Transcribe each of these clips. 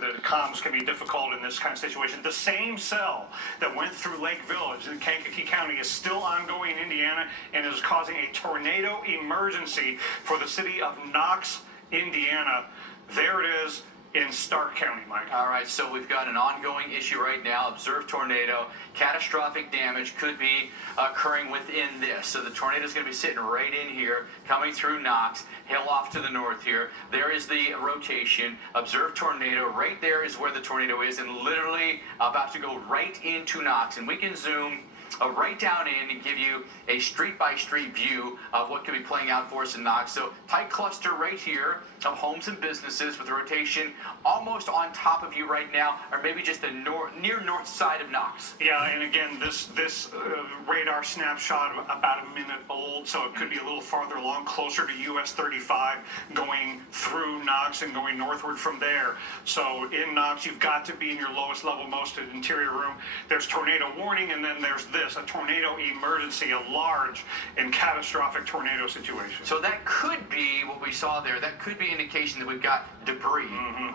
The comms can be difficult in this kind of situation. The same cell that went through Lake Village in Kankakee County is still ongoing in Indiana and is causing a tornado emergency for the city of Knox, Indiana. There it is in Starke County, Mike. All right, so we've got an ongoing issue right now, observed tornado. Catastrophic damage could be occurring within this. So the tornado is going to be sitting right in here, coming through Knox, hail off to the north here. There is the rotation, observed tornado. Right there is where the tornado is, and literally about to go right into Knox. And we can zoom right down in and give you a street-by-street view of what could be playing out for us in Knox. So tight cluster right here of homes and businesses with the rotation almost on top of you right now, or maybe just the near north side of Knox. Yeah, and again, this radar snapshot about a minute old, so it could be a little farther along, closer to US 35, going through Knox and going northward from there. So in Knox, you've got to be in your lowest level, most interior room. There's tornado warning, and then there's this, a tornado emergency, a large and catastrophic tornado situation. So that could be what we saw there. That could be indication that we've got debris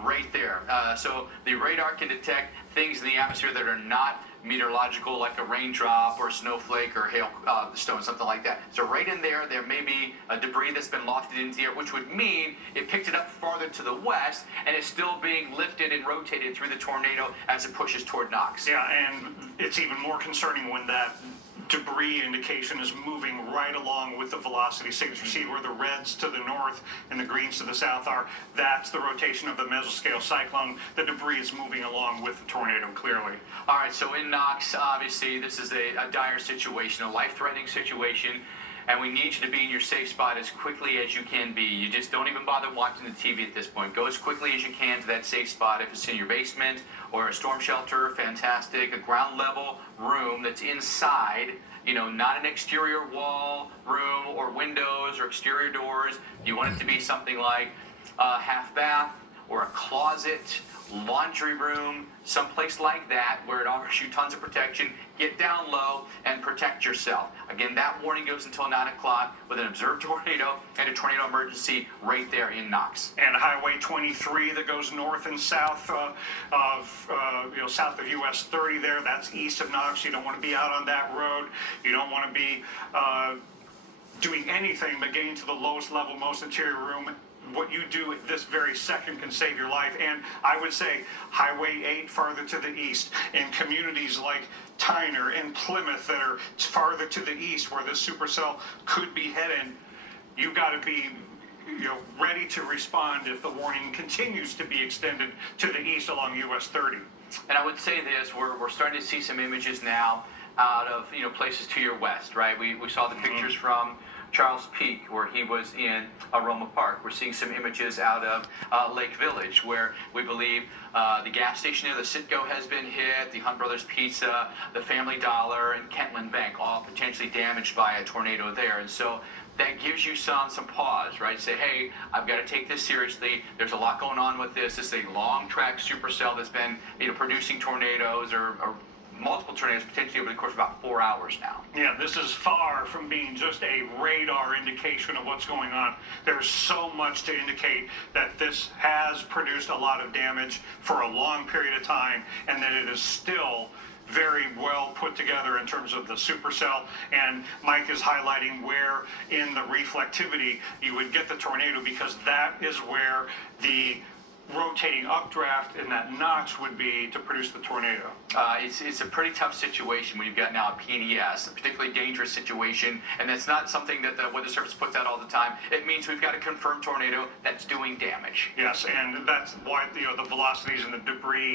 right there. So the radar can detect things in the atmosphere that are not meteorological, like a raindrop or a snowflake or hail stone, something like that. So right in there, there may be a debris that's been lofted into the air, which would mean it picked it up farther to the west and is still being lifted and rotated through the tornado as it pushes toward Knox. Yeah, and it's even more concerning when that debris indication is moving right along with the velocity signature. See where the reds to the north and the greens to the south are? That's the rotation of the mesoscale cyclone. The debris is moving along with the tornado, clearly. All right, so in Knox, obviously, this is a dire situation, a life-threatening situation, and we need you to be in your safe spot as quickly as you can be. You just don't even bother watching the TV at this point. Go as quickly as you can to that safe spot. If it's in your basement or a storm shelter, fantastic. A ground level room that's inside, you know, not an exterior wall room or windows or exterior doors. You want it to be something like a half bath or a closet, laundry room, someplace like that where it offers you tons of protection. Get down low and protect yourself. Again, that warning goes until 9 o'clock with an observed tornado and a tornado emergency right there in Knox. And Highway 23 that goes north and south south of US 30 there, that's east of Knox. You don't want to be out on that road. You don't want to be doing anything but getting to the lowest level, most interior room. What you do at this very second can save your life. And I would say Highway 8 farther to the east, and communities like Tyner and Plymouth that are farther to the east where this supercell could be heading. You've got to be ready to respond if the warning continues to be extended to the east along US 30. And I would say this, we're starting to see some images now out of places to your west, right? We saw the pictures from Charles Peak, where he was in Aroma Park. We're seeing some images out of Lake Village, where we believe the gas station there, the Citgo, has been hit, the Hunt Brothers Pizza, the Family Dollar, and Kentland Bank, all potentially damaged by a tornado there. And so that gives you some pause, right? Say, hey, I've got to take this seriously. There's a lot going on with this. This is a long-track supercell that's been producing tornadoes or multiple tornadoes potentially over the course of about 4 hours now. Yeah, this is far from being just a radar indication of what's going on. There's so much to indicate that this has produced a lot of damage for a long period of time, and that it is still very well put together in terms of the supercell. And Mike is highlighting where in the reflectivity you would get the tornado, because that is where the rotating updraft in that Knox would be to produce the tornado. It's a pretty tough situation when you've got now a PDS, a particularly dangerous situation, and that's not something that the Weather Service puts out all the time. It means we've got a confirmed tornado that's doing damage. Yes, and that's why the velocities and the debris